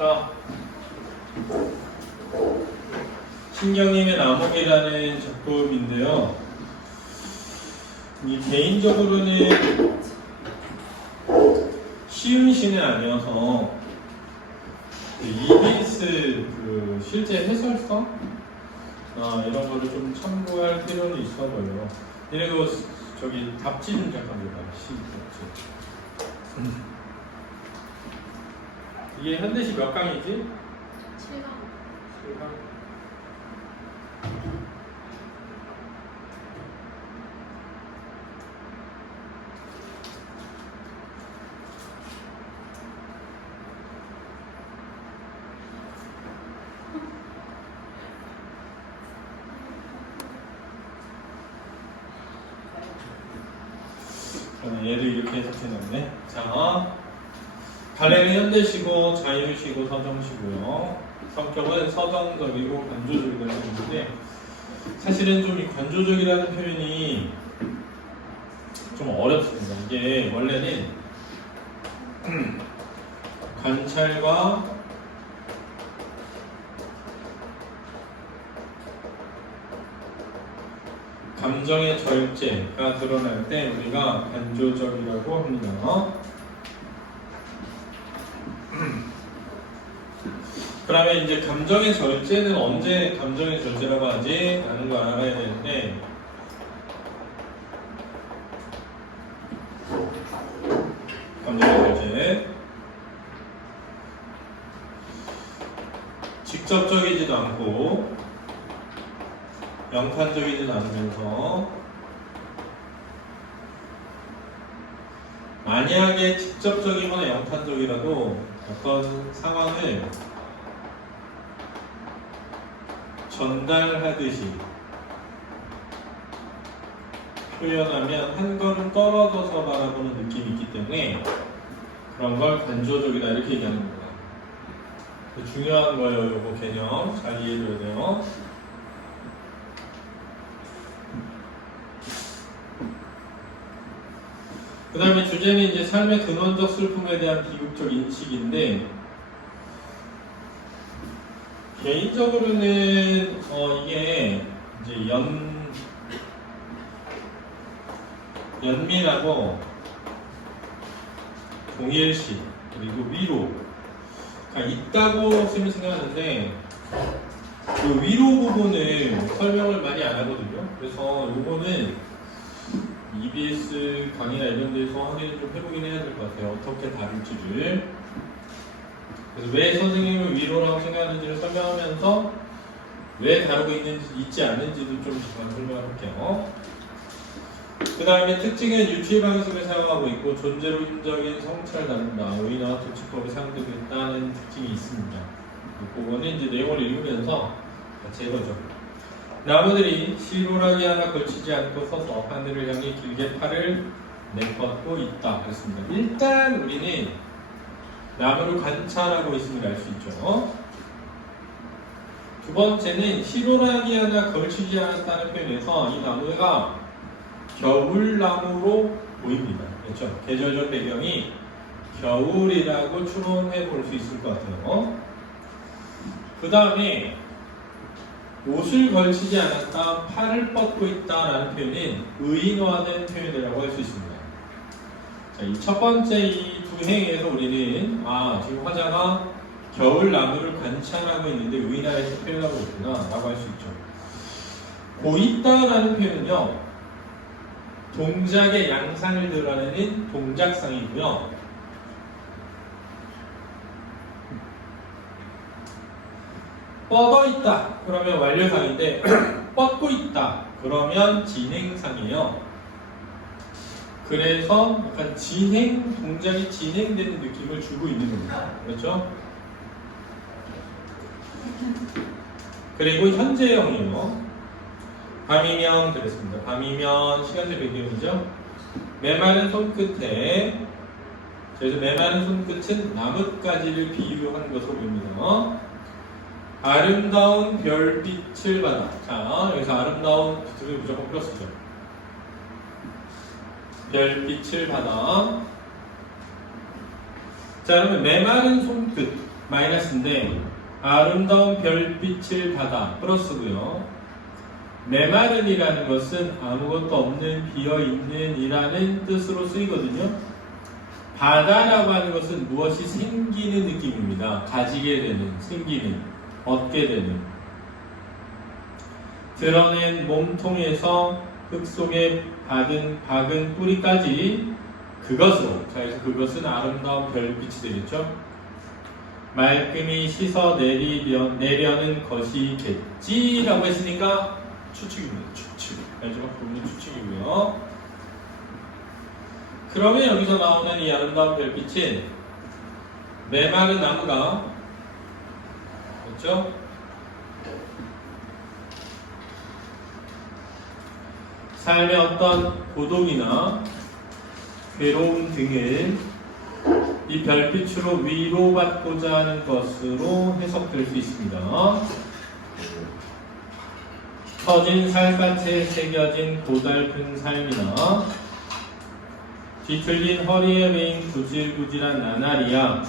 자, 신경님의 나목이라는 작품인데요. 이 개인적으로는 쉬운 시는 아니어서 EBS 그 실제 해설서 이런 거를 좀 참고할 필요는 있어 보여요. 이래도 저기 답지 좀 잠깐 볼까요? 시 답지. 이게 현대시 몇 강이지? 7강. 7강. 얘를 이렇게 해석해놨네. 자, 갈래는 현대시고 자유시고 서정시고요. 성격은 서정적이고 관조적이라는 건데 사실은 좀 이 관조적이라는 표현이 좀 어렵습니다. 이게 원래는 관찰과 감정의 절제가 드러날 때 우리가 관조적이라고 합니다. 그러면 이제 감정의 절제는 언제 감정의 절제라고 하지? 라는 걸 알아야 되는데 감정의 절제 직접적이지도 않고 영탄적이지는 않으면서 만약에 직접적이거나 영탄적이라도 어떤 상황을 전달하듯이 표현하면 한 걸음 떨어져서 바라보는 느낌이 있기 때문에 그런 걸 관조적이다 이렇게 얘기하는 겁니다. 중요한 거예요. 이거 개념 잘 이해해줘야 돼요. 그 다음에 주제는 이제 삶의 근원적 슬픔에 대한 비극적 인식인데 개인적으로는 이게 이제 연민하고 동일시 그리고 위로가 있다고 생각하는데 그 위로 부분을 설명을 많이 안 하거든요. 그래서 이거는 EBS 강의나 이런 데서 확인을 좀 해보긴 해야 될 것 같아요. 어떻게 다룰지를. 그래서 왜 선생님을 위로라고 생각하는지를 설명하면서 왜 다루고 있지 않는지도 좀 잠깐 설명할게요. 그 다음에 특징은 유추의 방식을 사용하고 있고 존재로 힘적인 성찰을 다룬다. 오인화와 도치법이 사용되고 있다는 특징이 있습니다. 그거는 이제 내용을 읽으면서 같이 해보죠. 나무들이 시로라기 하나 걸치지 않고 서서 하늘을 향해 길게 팔을 내뻗고 있다. 그렇습니다. 일단 우리는 나무를 관찰하고 있음을 알 수 있죠. 두 번째는 시로라기 하나 걸치지 않았다는 표현에서 이 나무가 겨울나무로 보입니다. 그렇죠? 계절적 배경이 겨울이라고 추론해 볼 수 있을 것 같아요. 그 다음에 옷을 걸치지 않았다, 팔을 뻗고 있다라는 표현은 의인화된 표현이라고 할 수 있습니다. 자, 이 첫 번째 이 두 행위에서 우리는 지금 화자가 겨울 나무를 관찰하고 있는데 의인화해서 표현하고 있구나 라고 할 수 있죠. 보있다라는 표현은요 동작의 양상을 드러내는 동작상이고요. 뻗어 있다 그러면 완료상인데 뻗고 있다 그러면 진행상이에요. 그래서 약간 동작이 진행되는 느낌을 주고 있는 겁니다. 그렇죠? 그리고 현재형이요. 밤이면 그랬습니다. 밤이면 시간제 배경이죠. 메마른 손끝에 그래서 메마른 손끝은 나뭇가지를 비유한 것으로 보입니다. 아름다운 별빛을 받아. 자, 여기서 아름다운 비트를 무조건 플러스죠. 별빛을 받아. 자, 그러면 메마른 손끝. 마이너스인데 아름다운 별빛을 받아 플러스고요. 메마른이라는 것은 아무것도 없는 비어있는 이라는 뜻으로 쓰이거든요. 바다라고 하는 것은 무엇이 생기는 느낌입니다. 가지게 되는, 생기는, 얻게 되는. 드러낸 몸통에서 흙 속에 박은 뿌리까지 그것으로, 자, 그래서 그것은 아름다운 별빛이 되겠죠. 말끔히 씻어 내려는 것이겠지라고 했으니까 추측입니다. 추측. 마지막 부분은 추측이고요. 그러면 여기서 나오는 이 아름다운 별빛은 메마른 나무가 그렇죠? 삶의 어떤 고독이나 괴로움 등을 이 별빛으로 위로받고자 하는 것으로 해석될 수 있습니다. 터진 살갗에 새겨진 고달픈 삶이나 뒤틀린 허리에 매인 구질구질한 나날이야.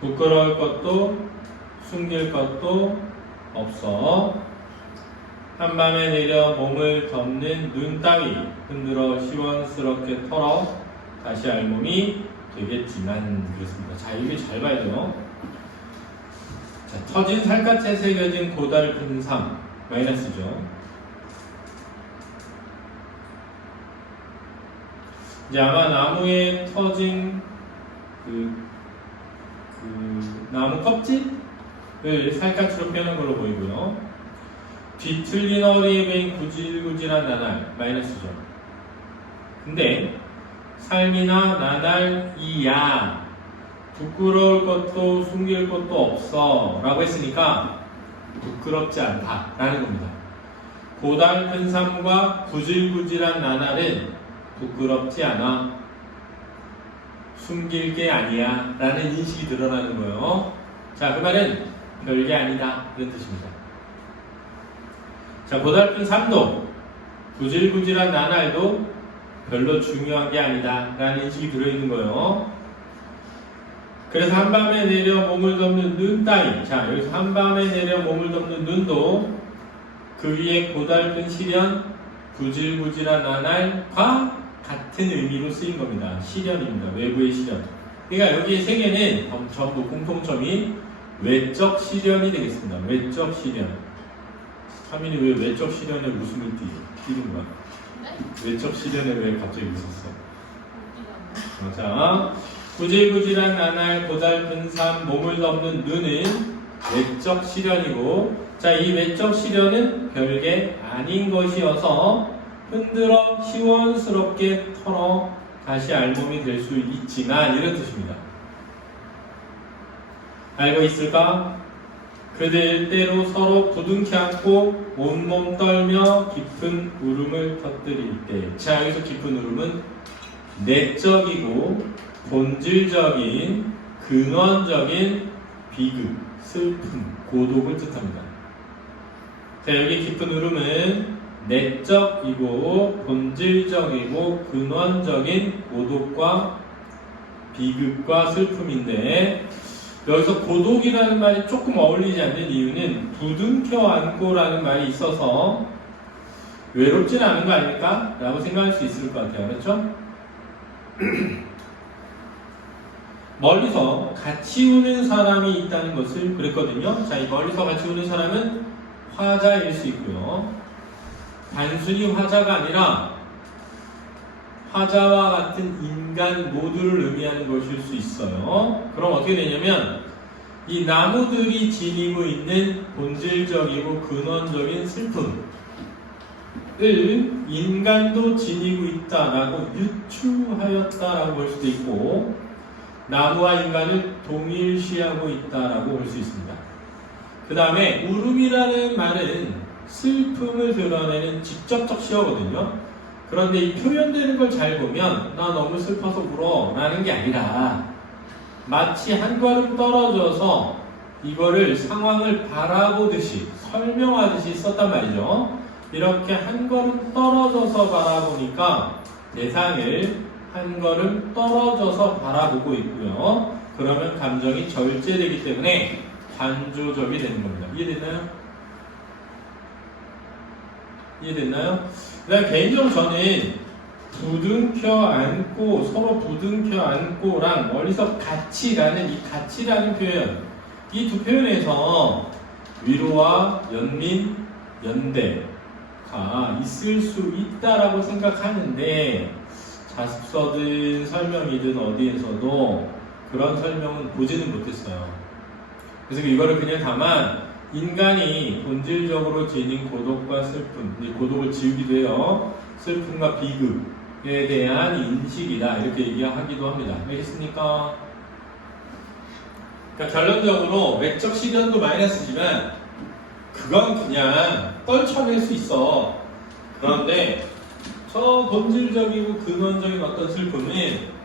부끄러울 것도 숨길 것도 없어. 한밤에 내려 몸을 덮는 눈 따위 흔들어 시원스럽게 털어 다시 알몸이 되겠지만. 그렇습니다. 자, 이게 잘 봐야 돼요. 자, 터진 살갗에 새겨진 고달픈 삶 마이너스죠. 이제 아마 나무에 터진 나무 껍질을 살갗으로 빼는 걸로 보이고요. 뒤틀린 허리에 매인 구질구질한 나날 마이너스죠. 근데 삶이나 나날이야 부끄러울 것도 숨길 것도 없어 라고 했으니까 부끄럽지 않다 라는 겁니다. 고달픈 삶과 구질구질한 나날은 부끄럽지 않아, 숨길 게 아니야 라는 인식이 드러나는 거예요. 자, 그 말은 별게 아니다 이런 뜻입니다. 자, 고달픈 삶도 구질구질한 나날도 별로 중요한 게 아니다 라는 인식이 들어있는 거예요. 그래서 한밤에 내려 몸을 덮는 눈 따위, 자, 여기서 한밤에 내려 몸을 덮는 눈도 그 위에 고달픈 시련, 구질구질한 나날과 같은 의미로 쓰인 겁니다. 시련입니다. 외부의 시련. 그러니까 여기에 세 개는 전부 공통점이 외적 시련이 되겠습니다. 외적 시련. 하민이 왜 외적 시련에 웃음을 띄는 거야? 네? 외적 시련에 왜 갑자기 웃었어? 자, 구질구질한 나날, 고달픈 삶, 몸을 덮는 눈은 외적 시련이고, 자, 이 외적 시련은 별게 아닌 것이어서 흔들어 시원스럽게 털어 다시 알몸이 될 수 있지만 이런 뜻입니다. 알고 있을까? 그들 때로 서로 부둥켜 안고 온몸 떨며 깊은 울음을 터뜨릴 때. 자, 여기서 깊은 울음은 내적이고 본질적인 근원적인 비극, 슬픔, 고독을 뜻합니다. 자, 여기 깊은 울음은 내적이고 본질적이고 근원적인 고독과 비극과 슬픔인데, 여기서 고독이라는 말이 조금 어울리지 않는 이유는 부둥켜 안고라는 말이 있어서 외롭진 않은 거 아닐까? 라고 생각할 수 있을 것 같아요. 그렇죠? 멀리서 같이 우는 사람이 있다는 것을 그랬거든요. 자, 이 멀리서 같이 우는 사람은 화자일 수 있고요. 단순히 화자가 아니라 화자와 같은 인간 모두를 의미하는 것일 수 있어요. 그럼 어떻게 되냐면 이 나무들이 지니고 있는 본질적이고 근원적인 슬픔을 인간도 지니고 있다라고 유추하였다라고 볼 수도 있고, 나무와 인간을 동일시하고 있다라고 볼 수 있습니다. 그 다음에 울음이라는 말은 슬픔을 드러내는 직접적 시어거든요. 그런데 이 표현되는 걸 잘 보면 나 너무 슬퍼서 울어 라는 게 아니라 마치 한 걸음 떨어져서 이거를 상황을 바라보듯이 설명하듯이 썼단 말이죠. 이렇게 한 걸음 떨어져서 바라보니까 대상을 한 걸음 떨어져서 바라보고 있고요. 그러면 감정이 절제되기 때문에 관조적이 되는 겁니다. 이해됐나요? 이해됐나요? 그다음 개인적으로 저는 부둥켜 안고, 서로 부둥켜 안고랑 멀리서 같이라는 이 같이라는 표현, 이 두 표현에서 위로와 연민, 연대가 있을 수 있다라고 생각하는데 자습서든 설명이든 어디에서도 그런 설명은 보지는 못했어요. 그래서 이거를 그냥 다만 인간이 본질적으로 지닌 고독과 슬픔, 고독을 지우기도 해요. 슬픔과 비극에 대한 인식이다 이렇게 얘기하기도 합니다. 알겠습니까? 그러니까 결론적으로 외적 시련도 마이너스지만 그건 그냥 떨쳐낼 수 있어. 그런데 저 본질적이고 근원적인 어떤 슬픔은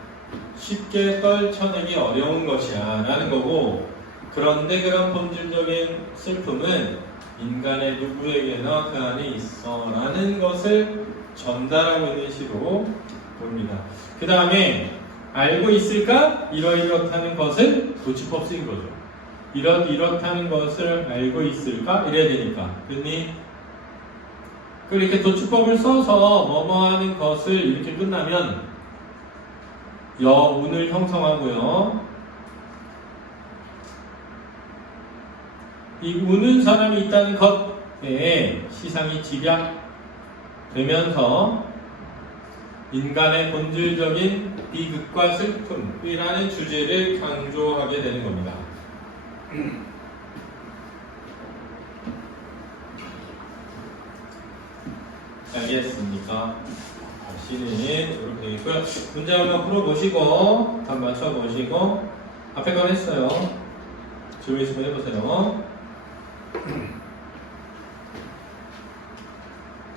쉽게 떨쳐내기 어려운 것이야 라는 거고, 그런데 그런 본질적인 슬픔은 인간의 누구에게나 그 안에 있어 라는 것을 전달하고 있는 시로 봅니다. 그 다음에 알고 있을까? 이렇다는 것을 도치법 쓰인 거죠. 이렇다는 것을 알고 있을까? 이래야 되니까. 그니 이렇게 도치법을 써서 뭐뭐 하는 것을 이렇게 끝나면 여운을 형성하고요. 이 우는 사람이 있다는 것에 시상이 집약되면서 인간의 본질적인 비극과 슬픔이라는 주제를 강조하게 되는 겁니다. 알겠습니까? 다시는 이렇게 되겠고요. 문제 한번 풀어보시고 답 맞춰보시고 앞에 건 했어요. 질문 있으면 해보세요.